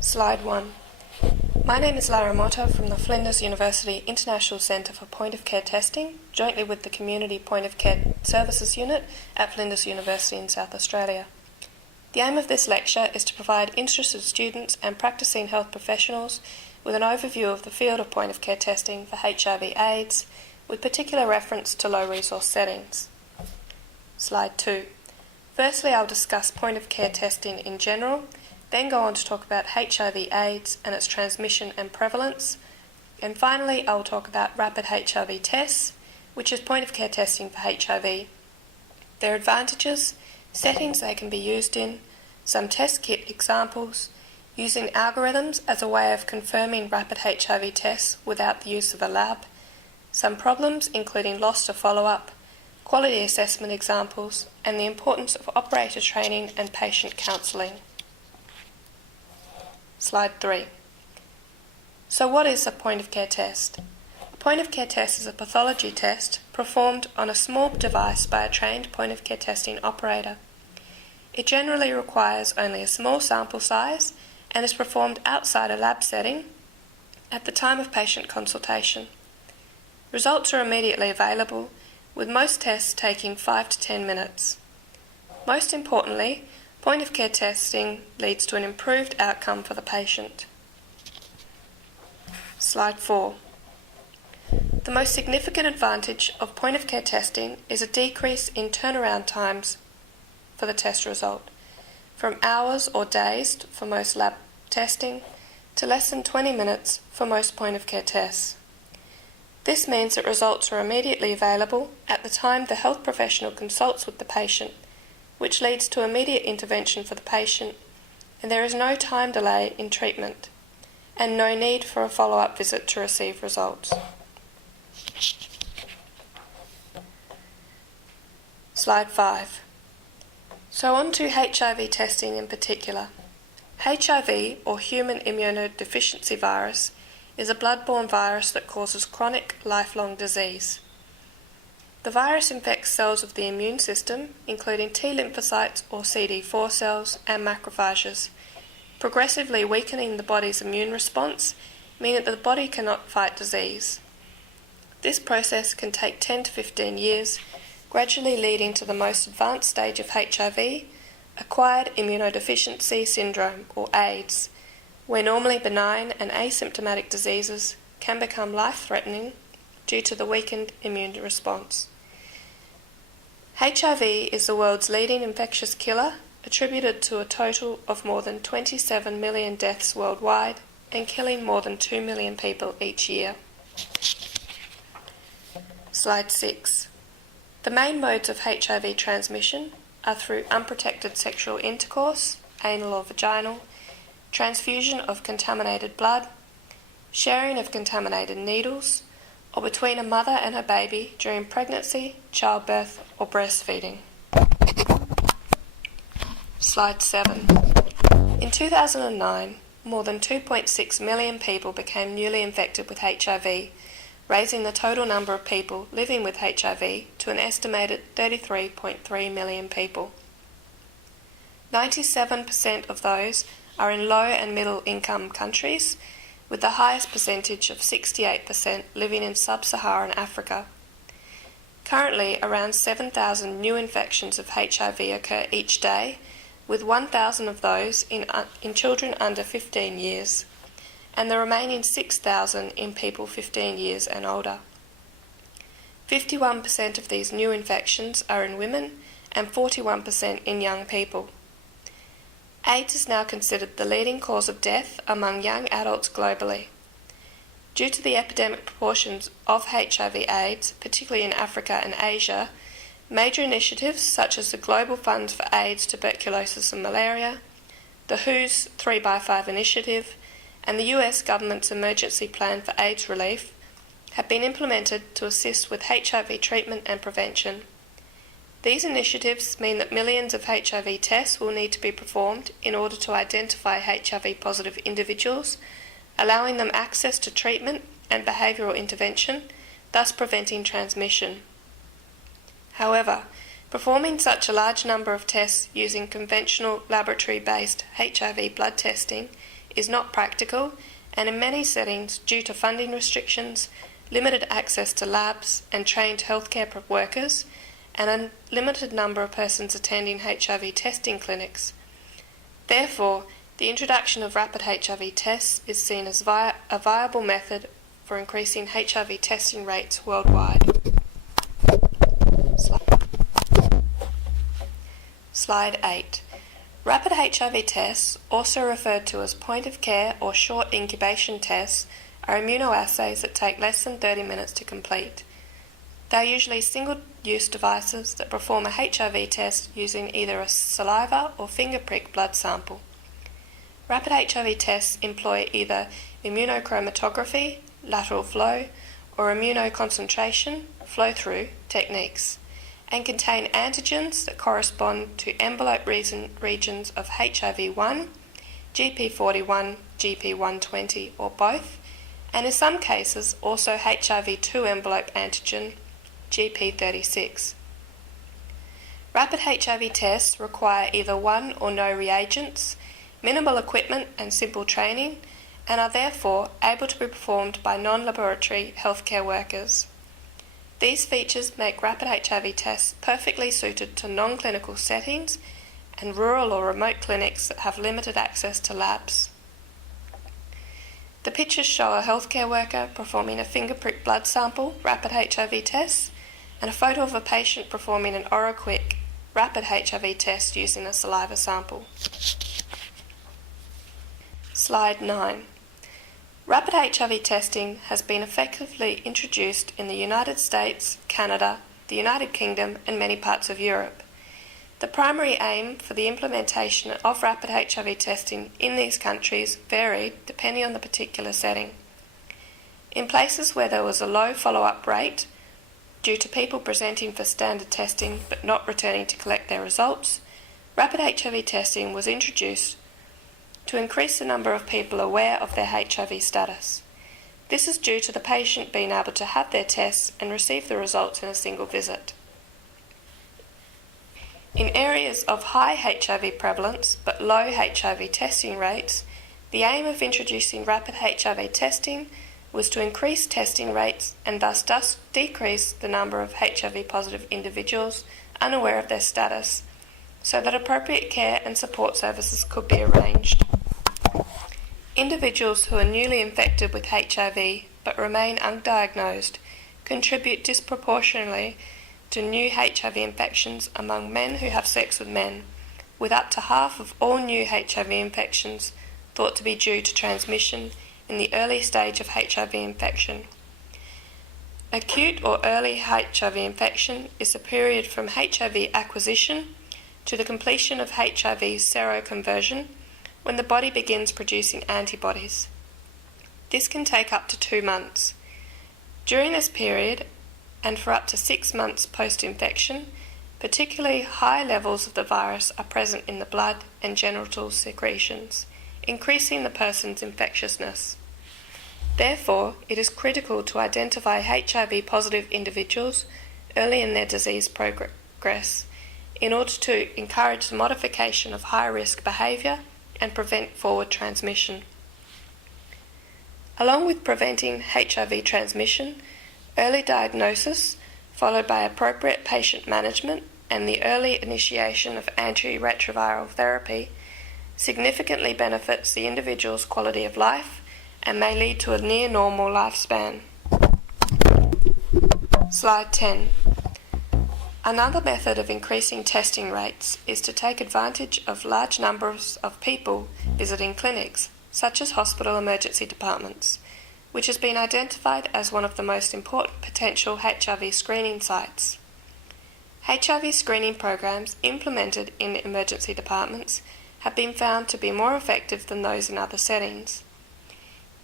Slide 1. My name is Lara Motta from the Flinders University International Centre for Point of Care Testing, jointly with the Community Point of Care Services Unit at Flinders University in South Australia. The aim of this lecture is to provide interested students and practicing health professionals with an overview of the field of point of care testing for HIV/AIDS, with particular reference to low resource settings. Slide 2. Firstly, I'll discuss point of care testing in general, then go on to talk about HIV/AIDS and its transmission and prevalence, and finally I'll talk about rapid HIV tests, which is point of care testing for HIV, their advantages, settings they can be used in, some test kit examples, using algorithms as a way of confirming rapid HIV tests without the use of a lab, some problems including loss to follow-up, quality assessment examples, and the importance of operator training and patient counselling. Slide 3. So what is a point of care test? A point of care test is a pathology test performed on a small device by a trained point of care testing operator. It generally requires only a small sample size and is performed outside a lab setting at the time of patient consultation. Results are immediately available, with most tests taking 5 to 10 minutes. Most importantly, point of care testing leads to an improved outcome for the patient. Slide 4. The most significant advantage of point of care testing is a decrease in turnaround times for the test result, from hours or days for most lab testing to less than 20 minutes for most point of care tests. This means that results are immediately available at the time the health professional consults with the patient, which leads to immediate intervention for the patient, and there is no time delay in treatment, and no need for a follow-up visit to receive results. Slide 5. So on to HIV testing in particular. HIV, or human immunodeficiency virus, is a blood-borne virus that causes chronic, lifelong disease. The virus infects cells of the immune system, including T lymphocytes or CD4 cells and macrophages, progressively weakening the body's immune response, meaning that the body cannot fight disease. This process can take 10 to 15 years, gradually leading to the most advanced stage of HIV, acquired immunodeficiency syndrome, or AIDS, where normally benign and asymptomatic diseases can become life-threatening due to the weakened immune response. HIV is the world's leading infectious killer, attributed to a total of more than 27 million deaths worldwide and killing more than 2 million people each year. Slide 6. The main modes of HIV transmission are through unprotected sexual intercourse, anal or vaginal, transfusion of contaminated blood, sharing of contaminated needles, or between a mother and her baby during pregnancy, childbirth, or breastfeeding. Slide 7. In 2009, more than 2.6 million people became newly infected with HIV, raising the total number of people living with HIV to an estimated 33.3 million people. 97% of those are in low and middle income countries, with the highest percentage of 68% living in sub-Saharan Africa. Currently, around 7,000 new infections of HIV occur each day, with 1,000 of those in children under 15 years, and the remaining 6,000 in people 15 years and older. 51% of these new infections are in women and 41% in young people. AIDS is now considered the leading cause of death among young adults globally. Due to the epidemic proportions of HIV/AIDS, particularly in Africa and Asia, major initiatives such as the Global Fund for AIDS, Tuberculosis and Malaria, the WHO's 3x5 initiative, and the US government's Emergency Plan for AIDS Relief have been implemented to assist with HIV treatment and prevention. These initiatives mean that millions of HIV tests will need to be performed in order to identify HIV-positive individuals, allowing them access to treatment and behavioural intervention, thus preventing transmission. However, performing such a large number of tests using conventional laboratory-based HIV blood testing is not practical, and in many settings, due to funding restrictions, limited access to labs and trained healthcare workers, and a limited number of persons attending HIV testing clinics. Therefore, the introduction of rapid HIV tests is seen as a viable method for increasing HIV testing rates worldwide. Slide 8. Rapid HIV tests, also referred to as point-of-care or short incubation tests, are immunoassays that take less than 30 minutes to complete. They are usually single-use devices that perform a HIV test using either a saliva or finger prick blood sample. Rapid HIV tests employ either immunochromatography, lateral flow, or immunoconcentration, flow-through techniques, and contain antigens that correspond to envelope regions of HIV1, GP41, GP120, or both, and in some cases also HIV2 envelope antigen, GP36. Rapid HIV tests require either one or no reagents, minimal equipment and simple training, and are therefore able to be performed by non-laboratory healthcare workers. These features make rapid HIV tests perfectly suited to non-clinical settings and rural or remote clinics that have limited access to labs. The pictures show a healthcare worker performing a finger prick blood sample rapid HIV test and a photo of a patient performing an OraQuick rapid HIV test using a saliva sample. Slide 9. Rapid HIV testing has been effectively introduced in the United States, Canada, the United Kingdom, and many parts of Europe. The primary aim for the implementation of rapid HIV testing in these countries varied depending on the particular setting. In places where there was a low follow-up rate, due to people presenting for standard testing but not returning to collect their results, rapid HIV testing was introduced to increase the number of people aware of their HIV status. This is due to the patient being able to have their tests and receive the results in a single visit. In areas of high HIV prevalence but low HIV testing rates, the aim of introducing rapid HIV testing was to increase testing rates and thus decrease the number of HIV-positive individuals unaware of their status, so that appropriate care and support services could be arranged. Individuals who are newly infected with HIV but remain undiagnosed contribute disproportionately to new HIV infections among men who have sex with men, with up to half of all new HIV infections thought to be due to transmission in the early stage of HIV infection. Acute or early HIV infection is the period from HIV acquisition to the completion of HIV seroconversion, when the body begins producing antibodies. This can take up to 2 months. During this period, and for up to 6 months post-infection, particularly high levels of the virus are present in the blood and genital secretions, increasing the person's infectiousness. Therefore, it is critical to identify HIV-positive individuals early in their disease progress in order to encourage the modification of high-risk behaviour and prevent forward transmission. Along with preventing HIV transmission, early diagnosis, followed by appropriate patient management and the early initiation of antiretroviral therapy, significantly benefits the individual's quality of life and may lead to a near-normal lifespan. Slide 10. Another method of increasing testing rates is to take advantage of large numbers of people visiting clinics, such as hospital emergency departments, which has been identified as one of the most important potential HIV screening sites. HIV screening programs implemented in emergency departments have been found to be more effective than those in other settings.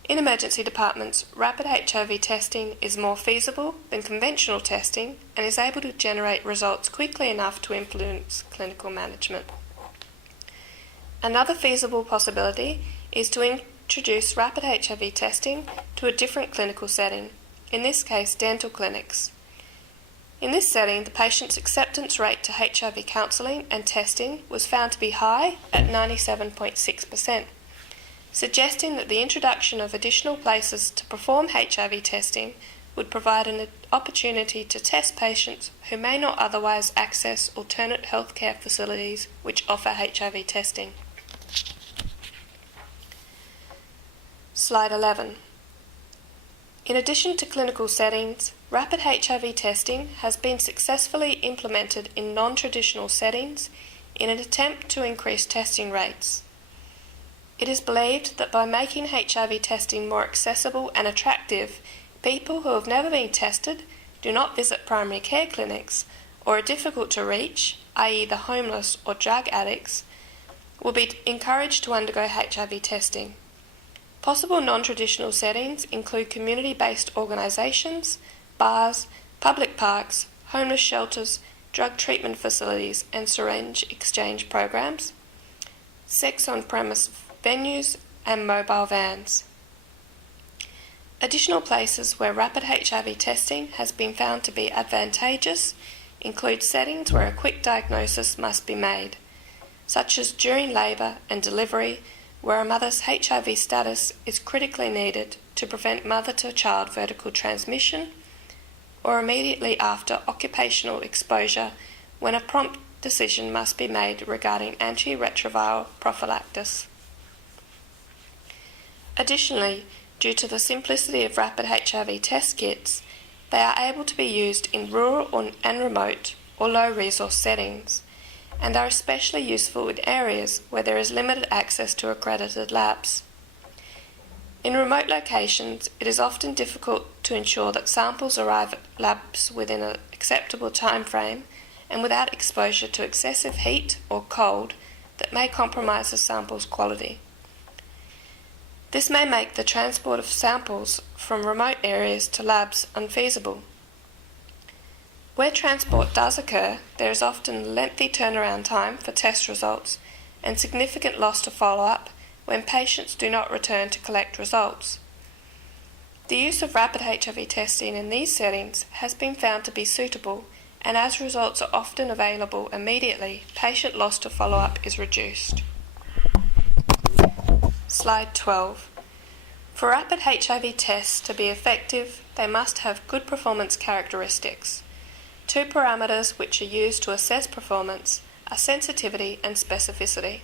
In emergency departments, rapid HIV testing is more feasible than conventional testing and is able to generate results quickly enough to influence clinical management. Another feasible possibility is to introduce rapid HIV testing to a different clinical setting, in this case dental clinics. In this setting, the patient's acceptance rate to HIV counselling and testing was found to be high at 97.6%. suggesting that the introduction of additional places to perform HIV testing would provide an opportunity to test patients who may not otherwise access alternate healthcare facilities which offer HIV testing. Slide 11. In addition to clinical settings, rapid HIV testing has been successfully implemented in non-traditional settings in an attempt to increase testing rates. It is believed that by making HIV testing more accessible and attractive, people who have never been tested, do not visit primary care clinics, or are difficult to reach, i.e. the homeless or drug addicts, will be encouraged to undergo HIV testing. Possible non-traditional settings include community-based organisations, bars, public parks, homeless shelters, drug treatment facilities and syringe exchange programs, sex on-premise venues and mobile vans. Additional places where rapid HIV testing has been found to be advantageous include settings where a quick diagnosis must be made, such as during labour and delivery, where a mother's HIV status is critically needed to prevent mother-to-child vertical transmission, or immediately after occupational exposure when a prompt decision must be made regarding antiretroviral prophylaxis. Additionally, due to the simplicity of rapid HIV test kits, they are able to be used in rural and remote or low-resource settings, and are especially useful in areas where there is limited access to accredited labs. In remote locations, it is often difficult to ensure that samples arrive at labs within an acceptable time frame and without exposure to excessive heat or cold that may compromise the sample's quality. This may make the transport of samples from remote areas to labs unfeasible. Where transport does occur, there is often lengthy turnaround time for test results and significant loss to follow-up when patients do not return to collect results. The use of rapid HIV testing in these settings has been found to be suitable, and as results are often available immediately, patient loss to follow-up is reduced. Slide 12. For rapid HIV tests to be effective, they must have good performance characteristics. Two parameters which are used to assess performance are sensitivity and specificity.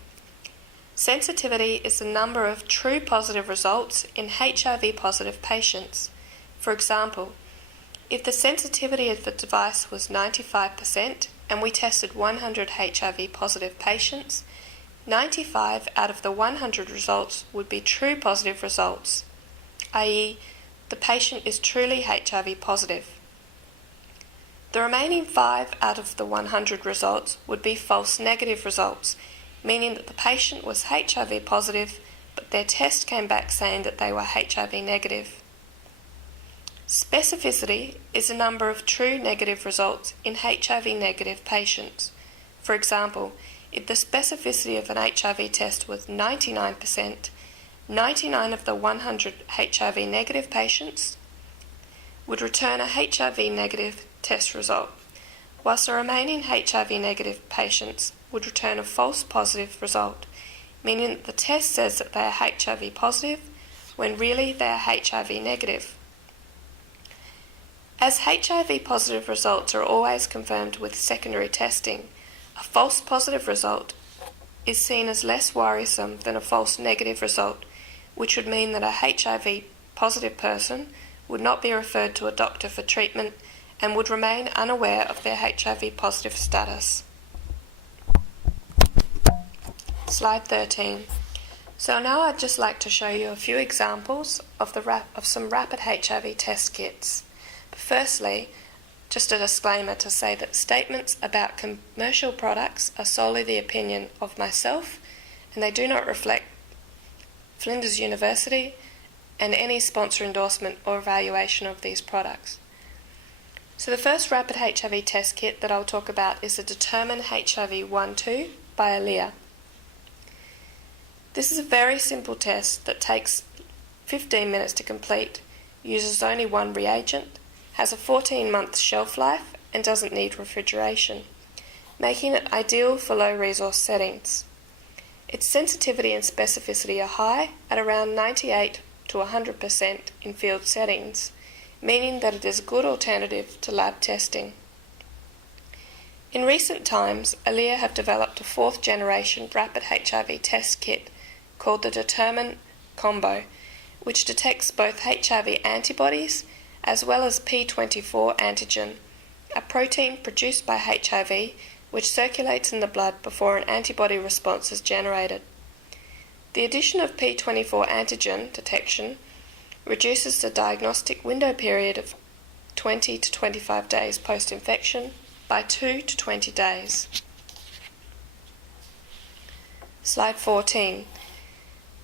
Sensitivity is the number of true positive results in HIV-positive patients. For example, if the sensitivity of the device was 95% and we tested 100 HIV-positive patients, 95 out of the 100 results would be true positive results, i.e., the patient is truly HIV positive. The remaining 5 out of the 100 results would be false negative results, meaning that the patient was HIV positive, but their test came back saying that they were HIV negative. Specificity is the number of true negative results in HIV negative patients. For example, if the specificity of an HIV test was 99%, 99 of the 100 HIV negative patients would return a HIV negative test result, whilst the remaining HIV negative patients would return a false positive result, meaning that the test says that they are HIV positive when really they are HIV negative. As HIV positive results are always confirmed with secondary testing, a false positive result is seen as less worrisome than a false negative result, which would mean that a HIV positive person would not be referred to a doctor for treatment and would remain unaware of their HIV positive status. Slide 13. So now I'd just like to show you a few examples of some rapid HIV test kits. But firstly, just a disclaimer to say that statements about commercial products are solely the opinion of myself, and they do not reflect Flinders University and any sponsor endorsement or evaluation of these products. So the first rapid HIV test kit that I'll talk about is the Determine HIV 1-2 by Alea. This is a very simple test that takes 15 minutes to complete, uses only one reagent, has a 14-month shelf life and doesn't need refrigeration, making it ideal for low resource settings. Its sensitivity and specificity are high, at around 98 to 100% in field settings, meaning that it is a good alternative to lab testing. In recent times, ALEA have developed a fourth generation rapid HIV test kit called the Determine Combo, which detects both HIV antibodies as well as P24 antigen, a protein produced by HIV which circulates in the blood before an antibody response is generated. The addition of P24 antigen detection reduces the diagnostic window period of 20 to 25 days post-infection by 2 to 20 days. Slide 14.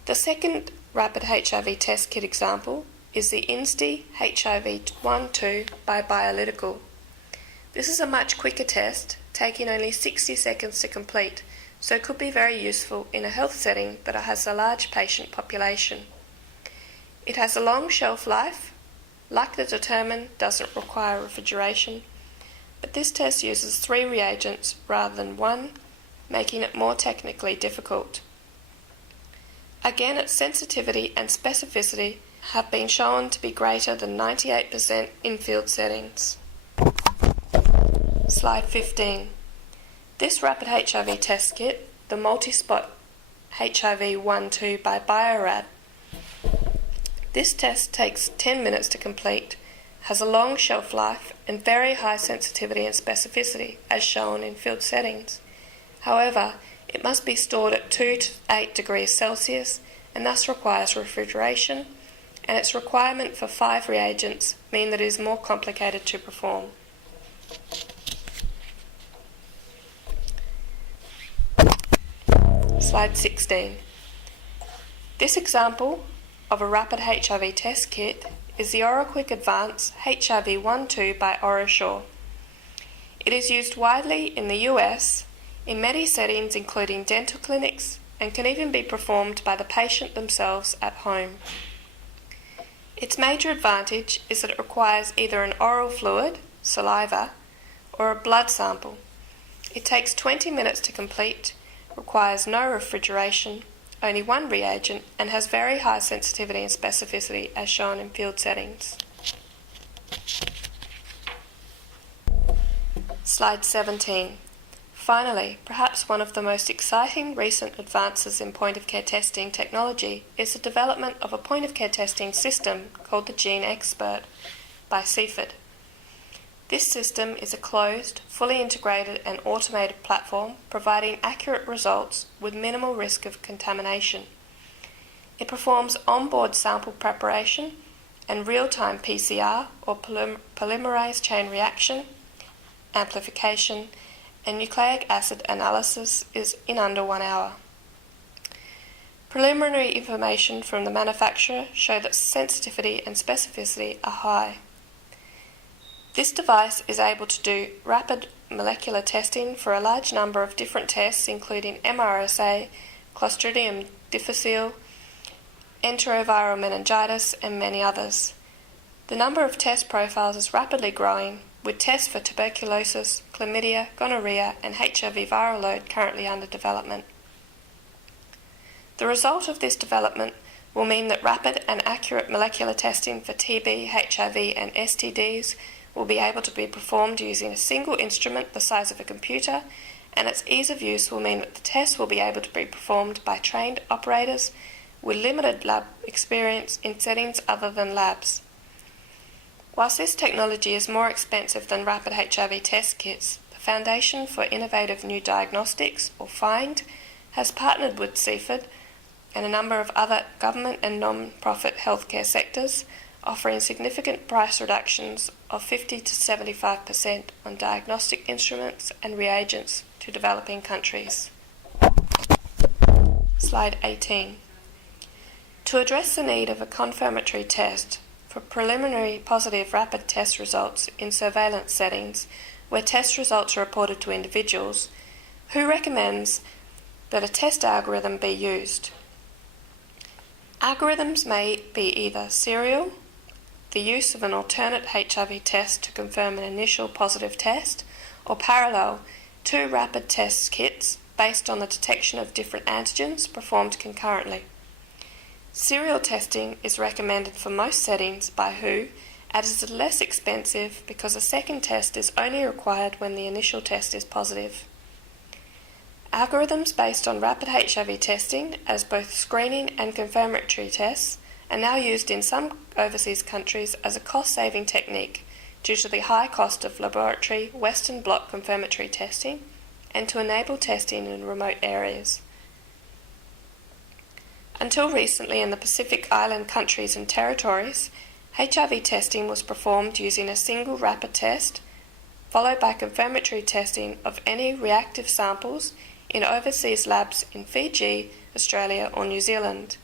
The second rapid HIV test kit example is the INSTI HIV-1-2 by Biolytical. This is a much quicker test, taking only 60 seconds to complete, so it could be very useful in a health setting that has a large patient population. It has a long shelf life. Like the Determine, doesn't require refrigeration, but this test uses 3 reagents rather than 1, making it more technically difficult. Again, its sensitivity and specificity have been shown to be greater than 98% in field settings. Slide 15. This rapid HIV test kit, the Multispot HIV-1-2 by Biorad. This test takes 10 minutes to complete, has a long shelf life and very high sensitivity and specificity as shown in field settings. However, it must be stored at 2 to 8 degrees Celsius and thus requires refrigeration, and its requirement for 5 reagents mean that it is more complicated to perform. Slide 16. This example of a rapid HIV test kit is the OraQuick Advance HIV-1-2 by OraSure. It is used widely in the US in many settings including dental clinics and can even be performed by the patient themselves at home. Its major advantage is that it requires either an oral fluid, saliva, or a blood sample. It takes 20 minutes to complete, requires no refrigeration, only 1 reagent, and has very high sensitivity and specificity as shown in field settings. Slide 17. Finally, perhaps one of the most exciting recent advances in point-of-care testing technology is the development of a point-of-care testing system called the Gene Expert by Cepheid. This system is a closed, fully integrated and automated platform providing accurate results with minimal risk of contamination. It performs onboard sample preparation and real-time PCR or polymerase chain reaction, amplification, and nucleic acid analysis is in under 1 hour. Preliminary information from the manufacturer show that sensitivity and specificity are high. This device is able to do rapid molecular testing for a large number of different tests including MRSA, Clostridium difficile, enteroviral meningitis and many others. The number of test profiles is rapidly growing, with tests for tuberculosis, chlamydia, gonorrhea and HIV viral load currently under development. The result of this development will mean that rapid and accurate molecular testing for TB, HIV and STDs will be able to be performed using a single instrument the size of a computer, and its ease of use will mean that the tests will be able to be performed by trained operators with limited lab experience in settings other than labs. Whilst this technology is more expensive than rapid HIV test kits, the Foundation for Innovative New Diagnostics, or FIND, has partnered with Cepheid and a number of other government and non-profit healthcare sectors, offering significant price reductions of 50 to 75% on diagnostic instruments and reagents to developing countries. Slide 18. To address the need of a confirmatory test for preliminary positive rapid test results in surveillance settings where test results are reported to individuals, WHO recommends that a test algorithm be used. Algorithms may be either serial, the use of an alternate HIV test to confirm an initial positive test, or parallel, 2 rapid test kits based on the detection of different antigens performed concurrently. Serial testing is recommended for most settings by WHO, as it is less expensive because a second test is only required when the initial test is positive. Algorithms based on rapid HIV testing as both screening and confirmatory tests are now used in some overseas countries as a cost-saving technique due to the high cost of laboratory Western blot confirmatory testing and to enable testing in remote areas. Until recently in the Pacific Island countries and territories, HIV testing was performed using a single rapid test, followed by confirmatory testing of any reactive samples in overseas labs in Fiji, Australia or New Zealand.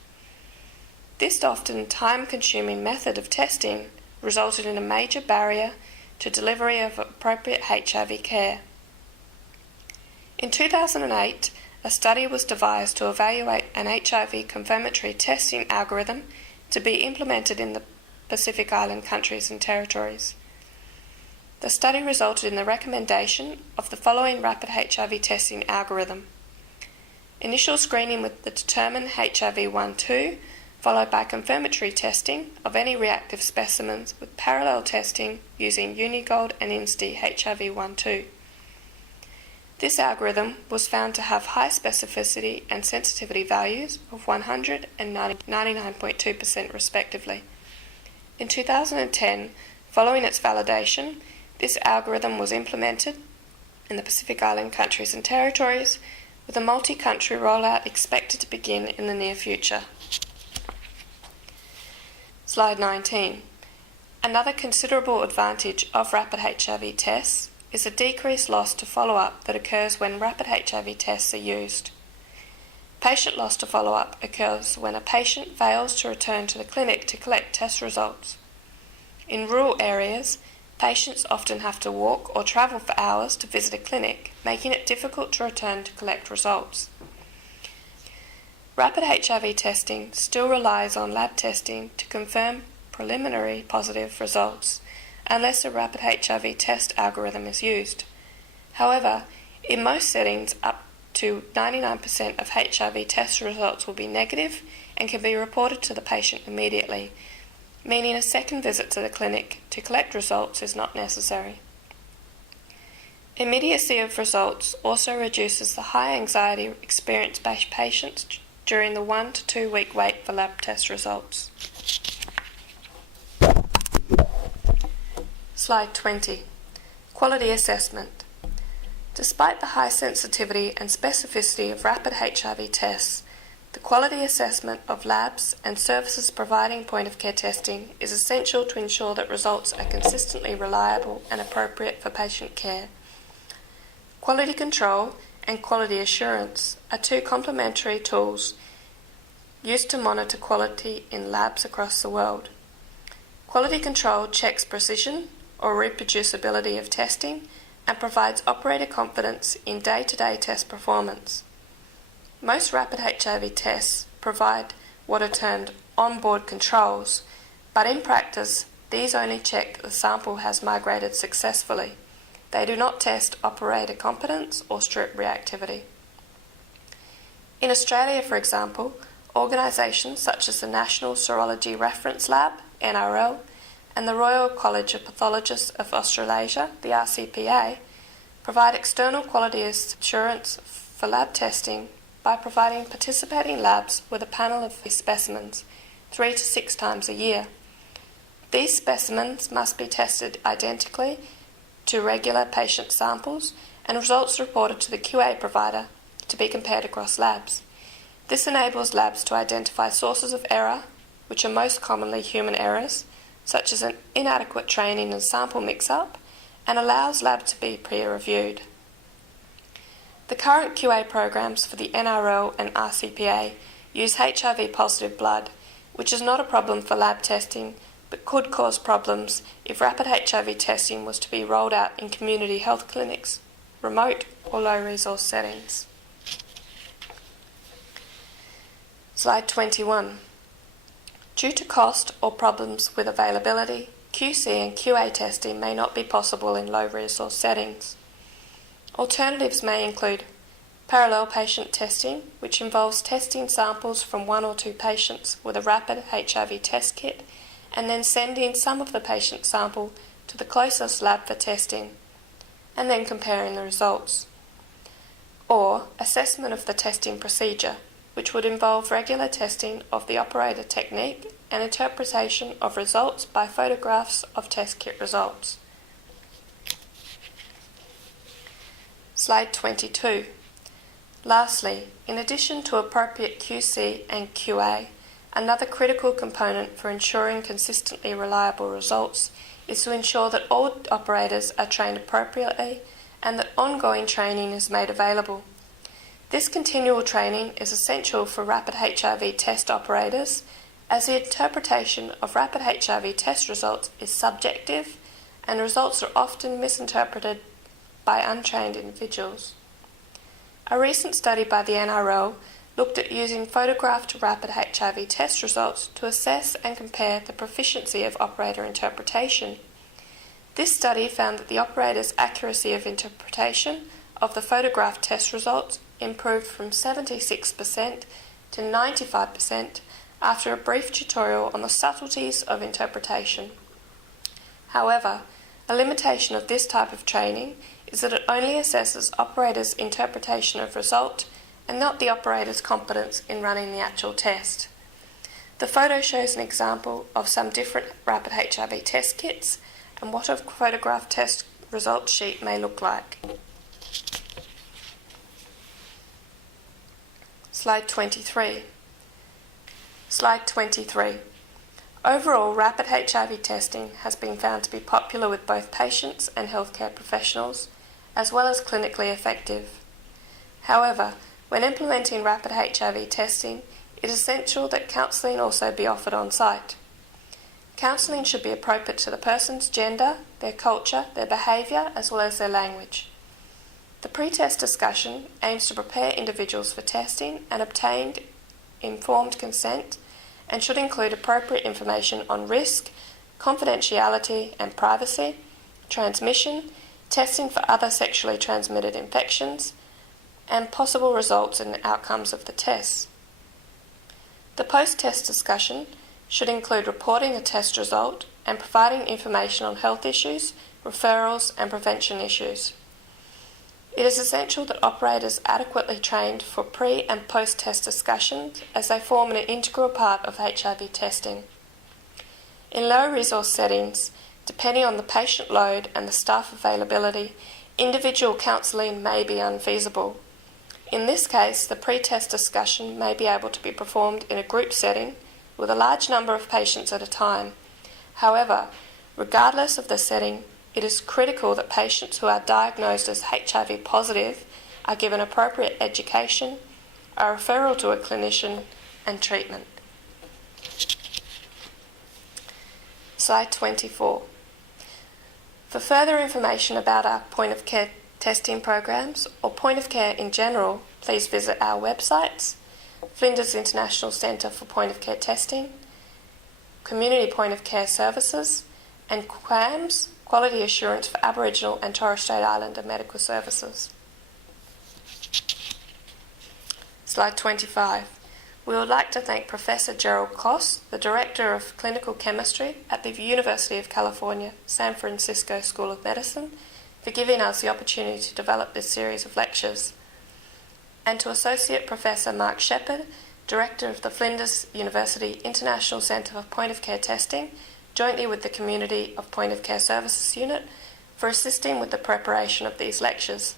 This often time-consuming method of testing resulted in a major barrier to delivery of appropriate HIV care. In 2008, a study was devised to evaluate an HIV confirmatory testing algorithm to be implemented in the Pacific Island countries and territories. The study resulted in the recommendation of the following rapid HIV testing algorithm. Initial screening with the determined HIV-1-2, followed by confirmatory testing of any reactive specimens with parallel testing using Unigold and INSTI HIV-1-2. This algorithm was found to have high specificity and sensitivity values of 100 and 99.2% respectively. In 2010, following its validation, this algorithm was implemented in the Pacific Island countries and territories, with a multi-country rollout expected to begin in the near future. Slide 19. Another considerable advantage of rapid HIV tests is a decreased loss to follow-up that occurs when rapid HIV tests are used. Patient loss to follow-up occurs when a patient fails to return to the clinic to collect test results. In rural areas, patients often have to walk or travel for hours to visit a clinic, making it difficult to return to collect results. Rapid HIV testing still relies on lab testing to confirm preliminary positive results, unless a rapid HIV test algorithm is used. However, in most settings, up to 99% of HIV test results will be negative and can be reported to the patient immediately, meaning a second visit to the clinic to collect results is not necessary. Immediacy of results also reduces the high anxiety experienced by patients during the 1 to 2 week wait for lab test results. Slide 20. Quality assessment. Despite the high sensitivity and specificity of rapid HIV tests, the quality assessment of labs and services providing point-of-care testing is essential to ensure that results are consistently reliable and appropriate for patient care. Quality control and quality assurance are two complementary tools used to monitor quality in labs across the world. Quality control checks precision or reproducibility of testing and provides operator confidence in day-to-day test performance. Most rapid HIV tests provide what are termed on-board controls, but in practice, these only check the sample has migrated successfully. They do not test operator competence or strip reactivity. In Australia, for example, organisations such as the National Serology Reference Lab, NRL, and the Royal College of Pathologists of Australasia, the RCPA, provide external quality assurance for lab testing by providing participating labs with a panel of specimens 3 to 6 times a year. These specimens must be tested identically to regular patient samples and results reported to the QA provider to be compared across labs. This enables labs to identify sources of error, which are most commonly human errors, such as an inadequate training and sample mix-up, and allows labs to be peer-reviewed. The current QA programs for the NRL and RCPA use HIV-positive blood, which is not a problem for lab testing, but could cause problems if rapid HIV testing was to be rolled out in community health clinics, remote or low-resource settings. Slide 21. Due to cost or problems with availability, QC and QA testing may not be possible in low-resource settings. Alternatives may include parallel patient testing, which involves testing samples from 1 or 2 patients with a rapid HIV test kit and then sending some of the patient sample to the closest lab for testing and then comparing the results. Or assessment of the testing procedure, which would involve regular testing of the operator technique and interpretation of results by photographs of test kit results. Slide 22. Lastly, in addition to appropriate QC and QA, another critical component for ensuring consistently reliable results is to ensure that all operators are trained appropriately and that ongoing training is made available. This continual training is essential for rapid HIV test operators, as the interpretation of rapid HIV test results is subjective and results are often misinterpreted by untrained individuals. A recent study by the NRL looked at using photographed rapid HIV test results to assess and compare the proficiency of operator interpretation. This study found that the operator's accuracy of interpretation of the photographed test results improved from 76% to 95% after a brief tutorial on the subtleties of interpretation. However, a limitation of this type of training is that it only assesses operators' interpretation of result and not the operator's competence in running the actual test. The photo shows an example of some different rapid HIV test kits and what a photograph test result sheet may look like. Slide 23. Slide 23. Overall, rapid HIV testing has been found to be popular with both patients and healthcare professionals, as well as clinically effective. However, when implementing rapid HIV testing, it is essential that counselling also be offered on site. Counselling should be appropriate to the person's gender, their culture, their behaviour, as well as their language. The pre-test discussion aims to prepare individuals for testing and obtain informed consent and should include appropriate information on risk, confidentiality and privacy, transmission, testing for other sexually transmitted infections, and possible results and outcomes of the tests. The post-test discussion should include reporting the test result and providing information on health issues, referrals and prevention issues. It is essential that operators adequately trained for pre- and post-test discussions as they form an integral part of HIV testing. In low-resource settings, depending on the patient load and the staff availability, individual counselling may be unfeasible. In this case, the pre-test discussion may be able to be performed in a group setting with a large number of patients at a time. However, regardless of the setting, it is critical that patients who are diagnosed as HIV positive are given appropriate education, a referral to a clinician, and treatment. Slide 24. For further information about our point-of-care testing programs or point-of-care in general, please visit our websites, Flinders International Centre for Point-of-Care Testing, Community Point-of-Care Services, and QAMS, Quality Assurance for Aboriginal and Torres Strait Islander Medical Services. Slide 25. We would like to thank Professor Gerald Kloss, the Director of Clinical Chemistry at the University of California, San Francisco School of Medicine, for giving us the opportunity to develop this series of lectures, and to Associate Professor Mark Shepherd, Director of the Flinders University International Centre for Point-of-Care Testing, jointly with the Community of Point-of-Care Services Unit, for assisting with the preparation of these lectures.